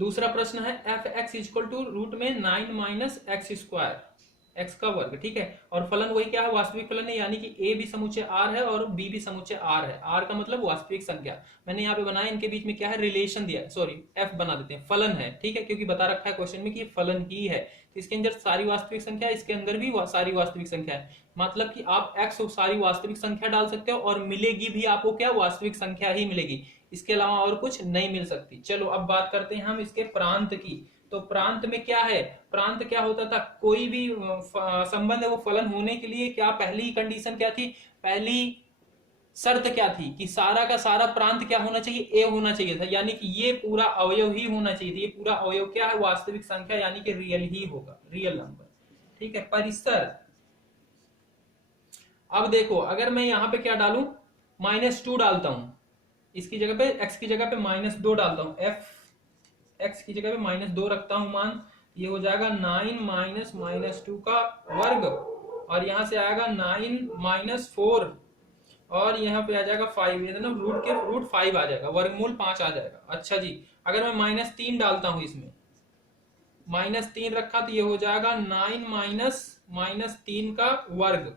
दूसरा प्रश्न है F X equal to root में 9 माइनस एक्स स्क्वायर, एक्स का वर्ग, ठीक है। और फलन वही क्या है, वास्तविक फलन है, यानी कि ए भी समुच्चय आर है और बी भी समुच्चय आर है। आर का मतलब वास्तविक संख्या। मैंने यहाँ पे बनाया, इनके बीच में क्या है, रिलेशन दिया है, सॉरी एफ बना देते हैं, फलन है, ठीक है, क्योंकि बता रखा है क्वेश्चन में कि फलन ही है। तो इसके अंदर सारी वास्तविक संख्या, इसके अंदर भी सारी वास्तविक संख्या है, मतलब कि आप एक्स सारी वास्तविक संख्या डाल सकते हो और मिलेगी भी आपको क्या, वास्तविक संख्या ही मिलेगी, इसके अलावा और कुछ नहीं मिल सकती। चलो अब बात करते हैं हम इसके प्रांत की। तो प्रांत में क्या है, प्रांत क्या होता था, कोई भी संबंध है वो फलन होने के लिए क्या, पहली कंडीशन क्या थी, पहली शर्त क्या थी कि सारा का सारा प्रांत क्या होना चाहिए, ए होना चाहिए था, यानी कि ये पूरा अवयव ही होना चाहिए था। ये पूरा अवयव क्या है, वास्तविक संख्या, यानी कि रियल ही होगा, रियल नंबर, ठीक है। परिसर, अब देखो अगर मैं यहां पे क्या डालूं, -2 डालता हूं, इसकी जगह पे x की जगह पे -2 डालता हूं, f x की जगह पे -2 रखता हूं मान, ये हो जाएगा 9 माइनस -2 का वर्ग, और यहां से आएगा 9 - 4, और यहाँ पे आ जाएगा 5, मतलब रूट 5 आ जाएगा, वर्गमूल 5 आ जाएगा। अच्छा जी, अगर मैं -3 डालता हूं इसमें, -3 रखा तो ये हो जाएगा 9 माइनस 3 का वर्ग,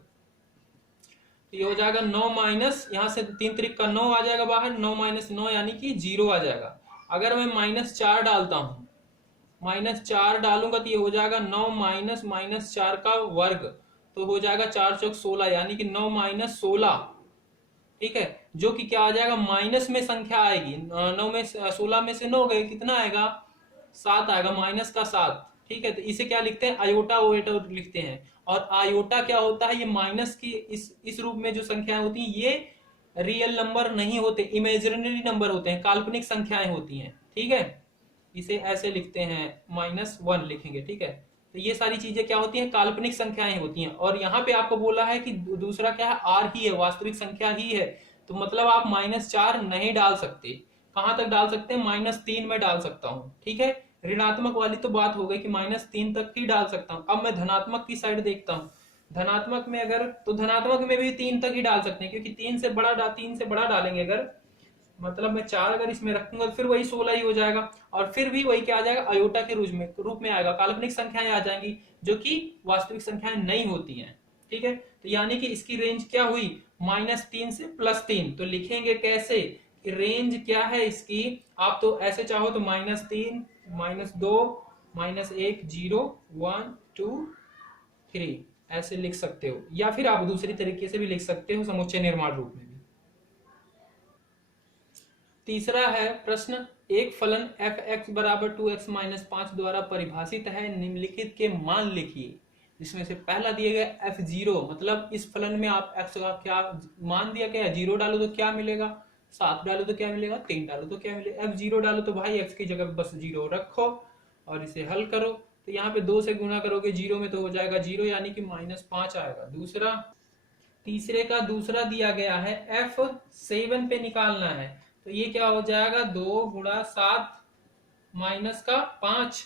तो ये हो जाएगा 9 माइनस, यहाँ से 3 त्रिक का 9 आ जाएगा बाहर, 9 - 9 यानी कि 0 आ जाएगा। अगर मैं -4 डालता हूं, -4 डालूंगा तो ये हो जाएगा 9 माइनस 4 का वर्ग, तो हो जाएगा 4 चौक 16, यानी कि 9 - 16, ठीक है, जो कि क्या आ जाएगा, माइनस में संख्या आएगी, 9 में 16 में से 9 गए, कितना आएगा, 7 आएगा, माइनस का 7, ठीक है। तो इसे क्या लिखते हैं, आयोटा ओएटा लिखते हैं। और आयोटा क्या होता है, ये माइनस की इस रूप में जो संख्याएं होती हैं, ये रियल नंबर नहीं होते, इमेजिनरी नंबर होते हैं, काल्पनिक संख्याएं होती हैं, ठीक है। इसे ऐसे लिखते हैं, -1 लिखेंगे, ठीक है। तो ये सारी चीजें क्या होती हैं, काल्पनिक संख्याएं होती हैं। और यहाँ पे आपको बोला है कि दूसरा क्या है, आर ही है, वास्तविक संख्या ही है, तो मतलब आप -4 नहीं डाल सकते। कहां तक डाल सकते हैं, -3 में डाल सकता हूं, ठीक है। ऋणात्मक वाली तो बात हो गई कि -3 तक ही डाल सकता हूं। अब मैं धनात्मक की साइड देखता हूं, धनात्मक में अगर, तो धनात्मक में भी 3 तक ही डाल सकते हैं, क्योंकि 3 से बड़ा डालेंगे अगर, मतलब मैं 4 अगर इसमें रखूंगा तो फिर वही 16 ही हो जाएगा, और फिर भी वही क्या आ जाएगा, अयोटा के रूप में आएगा, काल्पनिक संख्याएं आ जाएंगी जो कि वास्तविक संख्याएं नहीं होती हैं, ठीक है। तो यानी कि इसकी रेंज क्या हुई, -3 से +3। तो लिखेंगे कैसे कि रेंज क्या है इसकी, आप तो ऐसे चाहो तो -3 -2 -1 0 1 2 3 ऐसे लिख सकते हो, या फिर आप दूसरी तरीके से भी लिख सकते हो, समुच्चय निर्माण रूप में भी। तीसरा है प्रश्न, एक फलन एफ एक्स बराबर 2x - 5 द्वारा परिभाषित है, निम्नलिखित के मान लिखिए। जिसमें से पहला दिया गया f0, मतलब इस फलन में आप x का क्या मान दिया गया है, 0 डालो तो क्या मिलेगा, 7 डालो तो क्या मिलेगा, 3 डालो तो क्या मिलेगा। f0 डालो तो भाई x की जगह बस 0 रखो और इसे हल करो, तो यहाँ पे 2 से गुणा करोगे 0 में तो हो जाएगा 0, यानी कि -5 आएगा। दूसरा, तीसरे का दूसरा दिया गया है f7 पे निकालना है, तो ये क्या हो जाएगा, 2 × 7 -5,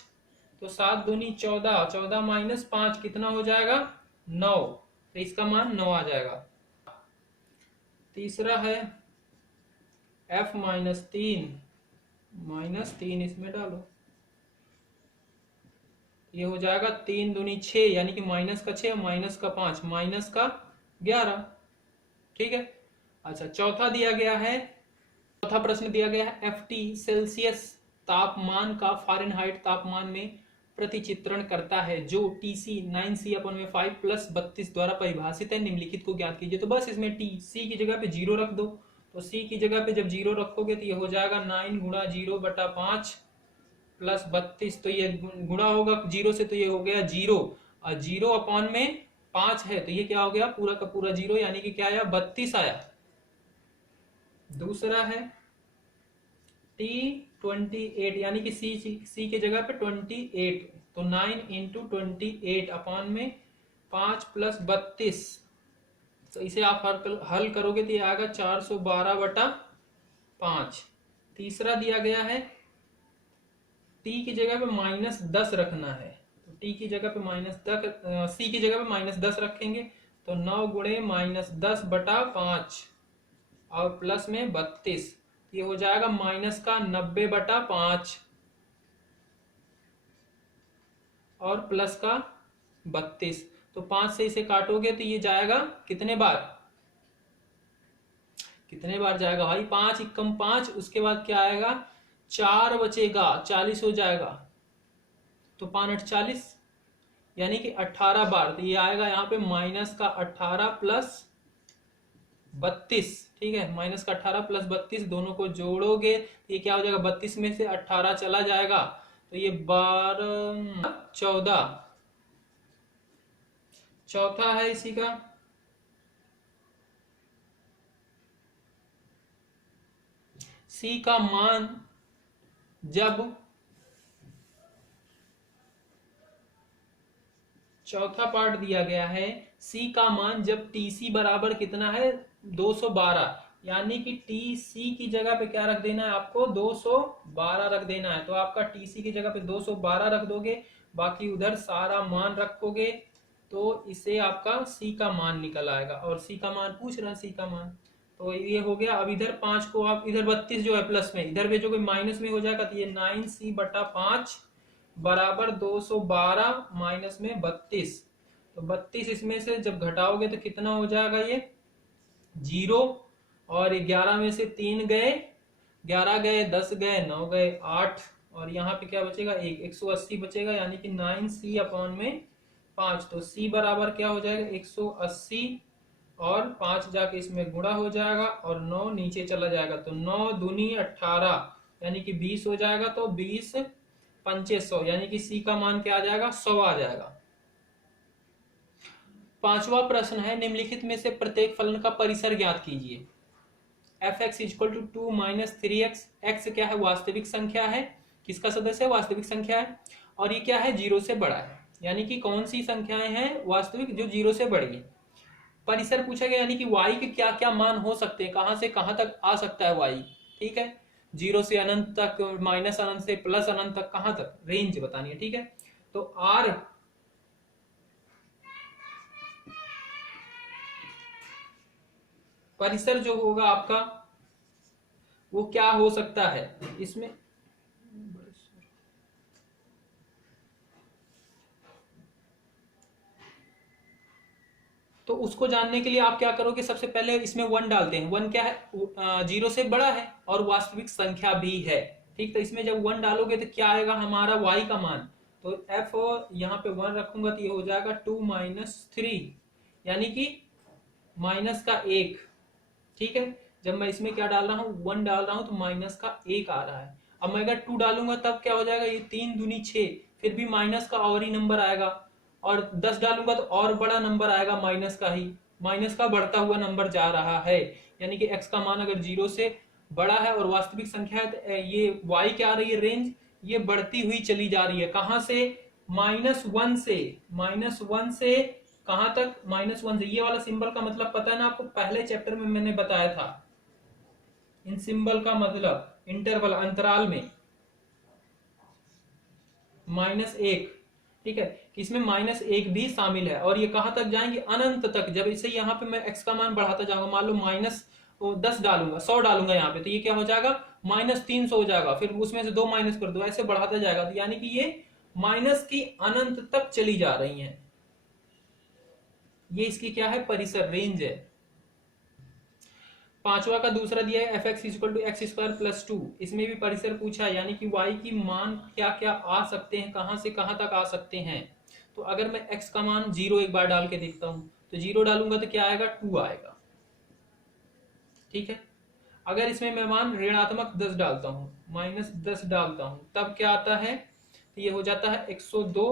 तो 7 दूनी 14, 14 - 5 कितना हो जाएगा, 9, तो इसका मान 9 आ जाएगा। तीसरा है f-3, -3 इसमें डालो, ये हो जाएगा 3 दूनी 6, यानी कि -6 -5 -11, ठीक है। अच्छा, चौथा दिया गया है, चौथा प्रश्न दिया गया है ft सेल्सियस तापमान का फ़ारेनहाइट तापमान में प्रतिचित्रण करता है, जो Tc 9c/5 + 32 द्वारा परिभाषित है, निम्नलिखित को ज्ञात कीजिए। तो बस इसमें c की जगह पे 0 रख दो, तो c की जगह पे जब 0 रखोगे तो ये हो जाएगा 9 × 0/5 + 32, तो ये गुणा होगा 0 से, तो ये हो गया 0, और 0/5 है, तो ये क्या हो गया, पूरा का पूरा 0, यानी कि क्या आया, 32 आया। दूसरा है T28, यानी कि C की जगह पे 28, तो 9 × 28/5 + 32, तो इसे आप हल करोगे तो ये आएगा 412/5। तीसरा दिया गया है T की जगह पे -10 रखना है, तो T की जगह पे -10, C की जगह पे -10 रखेंगे, तो 9 × -10/5 और प्लस में 32, ये हो जाएगा -90/5, और प्लस का 32। तो 5 से इसे काटोगे तो ये जाएगा कितने बार, कितने बार जाएगा भाई, 5 एकम 5, उसके बाद क्या आएगा 4 बचेगा, 40 हो जाएगा, तो 5 8 40, यानी कि 18 बार। तो ये आएगा यहाँ पे माइनस का 18 प्लस 32, ठीक है, माइनस का 18 प्लस 32 दोनों को जोड़ोगे तो ये क्या हो जाएगा, 32 में से 18 चला जाएगा तो ये 12 14। चौथा है इसी का, सी का मान जब, चौथा पार्ट दिया गया है, सी का मान जब टीसी बराबर कितना है 212, यानी कि टीसी की जगह पे क्या रख देना है आपको 212 रख देना है। तो आपका टीसी की जगह पे 212 रख दोगे, बाकी उधर सारा मान रखोगे तो इसे आपका सी का मान निकल आएगा। और सी का मान पूछ रहा है, सी का मान, तो ये हो गया। अब इधर 5 को आप इधर 32 जो है प्लस में, इधर भेजोगे माइनस में हो जाएगा, तो ये 9c/5 बराबर 212 माइनस में 32। तो 32 इसमें से जब घटाओगे तो कितना हो जाएगा ये 0, और 11 में से 3 गए, 11 गए, 10 गए, 9 गए, 8, और यहाँ पे क्या बचेगा 1, 180 बचेगा, यानी कि 9c/5। तो c बराबर क्या हो जाएगा 180, और 5 जाके इसमें गुणा हो जाएगा, और 9 नीचे चला जाएगा, तो 9 दूनी 18, यानी कि 20 हो जाएगा। तो 20 पंचे 100, यानी कि सी का मान क्या आ जाएगा 100 आ जाएगा। पांचवा प्रश्न है, निम्नलिखित में से प्रत्येक फलन का परिसर ज्ञात कीजिए। f(x = 2 - 3x), x क्या है वास्तविक संख्या है, किसका सदस्य है वास्तविक संख्या है, और ये क्या है 0 से बड़ा है, यानी कि कौन सी संख्याएं हैं वास्तविक जो 0 से बड़ी है। परिसर पूछा गया, यानी कि y के क्या क्या मान हो सकते हैं, कहां से कहां तक आ सकता है y, ठीक है, 0 से अनंत तक, माइनस अनंत से प्लस अनंत तक, कहां तक रेंज बतानी है, ठीक है। तो r परिसर जो होगा आपका वो क्या हो सकता है इसमें, तो उसको जानने के लिए आप क्या करोगे, सबसे पहले इसमें 1 डालते हैं। 1 क्या है 0 से बड़ा है और वास्तविक संख्या भी है, ठीक। तो इसमें जब 1 डालोगे तो क्या आएगा हमारा y का मान, तो f यहाँ पे 1 रखूंगा तो ये हो जाएगा 2 - 3, यानी कि माइनस का 1, ठीक है। जब मैं इसमें क्या डाल रहा हूँ 1 डाल रहा हूँ तो माइनस का 1 आ रहा है। अब मैं अगर 2 डालूंगा तब क्या हो जाएगा, ये 3 दूनी 6, फिर भी माइनस का और ही नंबर आएगा, और 10 डालूंगा तो और बड़ा नंबर आएगा माइनस का ही, माइनस का बढ़ता हुआ नंबर जा रहा है, यानी कि x का मान अगर 0 से बड़ा है और वास्तविक संख्या है तो ये y क्या आ रही है रेंज, ये बढ़ती हुई चली जा रही है, कहां से -1 से, -1 से कहां तक, -1 से, ये वाला सिंबल का मतलब पता है ना आपको, पहले चैप्टर में मैंने बताया था, इन सिंबल का मतलब इंटरवल अंतराल में -1, ठीक है, कि इसमें -1 भी शामिल है, और ये कहां तक जाएंगे अनंत तक। जब इसे यहाँ पे मैं x का मान बढ़ाता जाऊंगा, मान लो -10 डालूंगा, 100 डालूंगा यहाँ पे, तो ये क्या हो जाएगा -300 हो जाएगा, फिर उसमें से 2 माइनस कर दो, ऐसे बढ़ाता जाएगा, तो यानी कि ये माइनस की अनंत तक चली जा रही है, ये इसकी क्या है परिसर रेंज है। पांचवा का दूसरा दिया है f(x = x² + 2), इसमें भी परिसर पूछा है, यानी कि y की मान क्या क्या आ सकते हैं, कहां से कहां तक आ सकते हैं। तो अगर मैं x का मान 0 एक बार डाल के देखता हूं, तो 0 डालूंगा तो क्या आएगा 2 आएगा, ठीक है। अगर इसमें मैं मान ऋणात्मक 10 डालता हूं, -10 डालता हूं, तब क्या आता है, तो ये हो जाता है 102,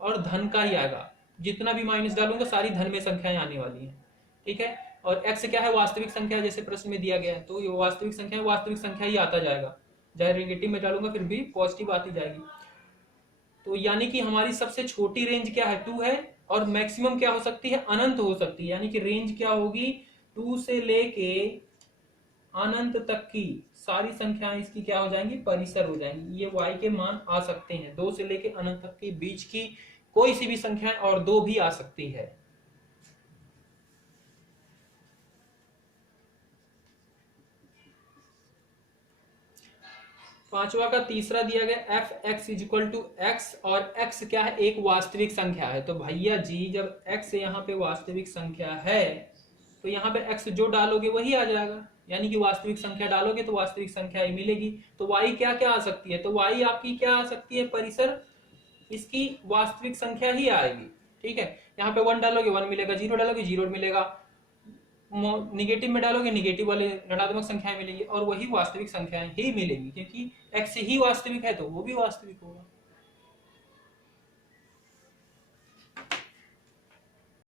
और धन का ही आएगा, जितना भी माइनस डालूंगा सारी धन में संख्याएं आने वाली है, ठीक है। और x क्या है वास्तविक संख्या, जैसे प्रश्न में दिया गया है, तो ये वास्तविक संख्या ही आता जाएगा, चाहे नेगेटिव में डालूंगा फिर भी पॉजिटिव आती जाएगी। तो यानी कि हमारी सबसे छोटी रेंज क्या है 2 है, और मैक्सिमम क्या हो सकती है अनंत हो सकती है, यानी कि रेंज क्या होगी 2 से लेके अनंत तक की सारी संख्याएं इसकी क्या हो जाएंगी परिसर हो जाएंगी। ये y के मान आ सकते हैं 2 से लेके अनंत तक के बीच की कोई सी भी संख्या, और 2 भी आ सकती है। पांचवा का तीसरा दिया गया F X is equal to X, और एक्स क्या है, एक वास्तविक संख्या है। तो भैया जी जब एक्स यहाँ पे वास्तविक संख्या है तो यहाँ पे एक्स जो डालोगे वही आ जाएगा, यानी कि वास्तविक संख्या डालोगे तो वास्तविक संख्या ही मिलेगी। तो वाई क्या क्या आ सकती है, तो वाई आपकी क्या आ सकती है परिसर, इसकी वास्तविक संख्या ही आएगी। ठीक है, यहाँ पे 1 डालोगे 1 मिलेगा, 0 डालोगे 0 मिलेगा, निगेटिव में डालोगे निगेटिव वाले ऋणात्मक संख्याएं मिलेंगी, और वही वास्तविक संख्याएं ही मिलेंगी, क्योंकि एक्स ही वास्तविक है तो वो भी वास्तविक होगा।